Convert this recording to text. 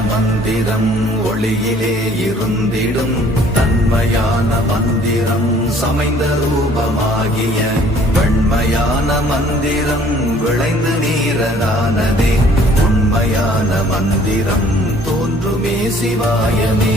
மந்திரம் ஒளியிலே இருந்திடும். தன்மையான மந்திரம் சமைந்த ரூபமாகிய வெண்மையான மந்திரம் விளைந்து நீரதானதே. உண்மையான மந்திரம் தோன்றுமே சிவாயமே.